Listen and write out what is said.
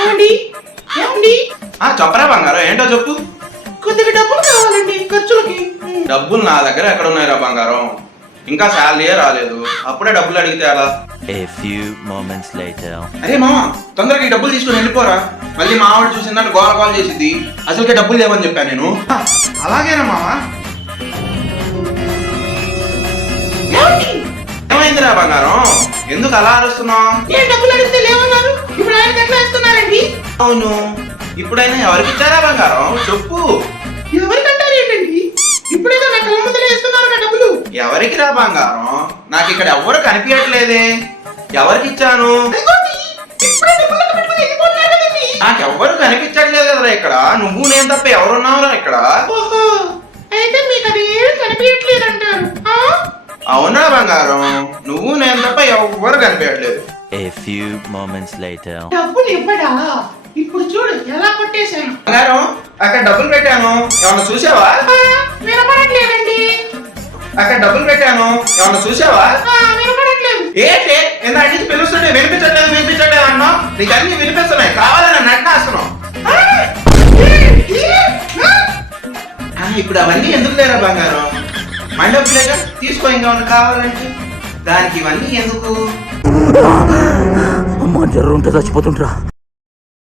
ఏమండి ఏమండి చెప్పరా బంగారం, ఏంటో చెప్పు. కొద్దిగా డబ్బులు కావాలండి ఖర్చులకి. డబ్బులు నా దగ్గర ఎక్కడ ఉన్నాయిరా బంగారం, ఇంకా శాలరీయే రాలేదు, అప్పుడే డబ్బులు అడిగితే ఎలా? A few moments later. అరే మామ, తొందరగా ఈ డబ్బులు తీసుకుని వెళ్ళిపోరా, మళ్ళీ మావాడు చూసిందంటే గోల గోల చేసిద్ది. అసలుకే డబ్బులు లేవని చెప్పాను నేను. అలాగేనా మామ? ఏమైందిరా బంగారం, ఎందుకు అలా అరుస్తున్నావు? నేను డబ్బులు అడిగితే లేవన్నారు, ఇప్పుడు ఆయన ఎట్లా ఇస్తున్నారండి? అవును, ఇప్పుడైనా ఎవరికి ఇచ్చారా బంగారం చెప్పు. ఎవరికంటారు ఏంటండి? ఇప్పుడైనా నా కళ్ళ ముందర వేస్తున్నారు కదా డబ్బులు. ఎవరికి రా బంగారం, నాకు ఇక్కడ ఎవ్వరు కనిపించట్లేదే. ఎవరికి ఇచ్చాను? అదిగోండి, ఇప్పుడే డబ్బులు లెక్క పెట్టుకుని వెళ్ళిపోతున్నారు కదండి. నాకెవ్వరు కనిపించట్లేదు కదరా ఇక్కడ, నువ్వు నేను తప్ప ఎవరున్నావురా ఇక్కడ? ఓహో, అయితే మీకు అది ఏమీ కనిపించట్లేదంటారు. అవునా బంగారం, నువ్వు నేను తప్ప ఎవ్వరు కనిపించట్లేదు. A few moments later. డబ్బులు ఇవ్వడా? ఇప్పుడు చూడు ఎలా కొట్టేశాను. బంగారం, అక్కడ డబ్బులు పెట్టాను, ఏమన్నా చూసావా? వినపడట్లేదండి. అక్కడ డబ్బులు పెట్టాను, ఏమన్నా చూసావా? వినపడట్లేదు. ఏంటి ఇందాక నుంచి పిలుస్తుంటే వినిపించట్లేదు అన్నా, నీకు అన్ని వినిపిస్తున్నాయి, కావాలని నటనేస్తున్నావు. ఇప్పుడు అవన్నీ ఎందుకు లేరా బంగారం? మండపలేగా తీసుకో, ఇంకా కావాలంటే. దానికి ఇవన్నీ ఎందుకు? అమ్మ జర్ర ఉంటే చచ్చిపోతుంటరా.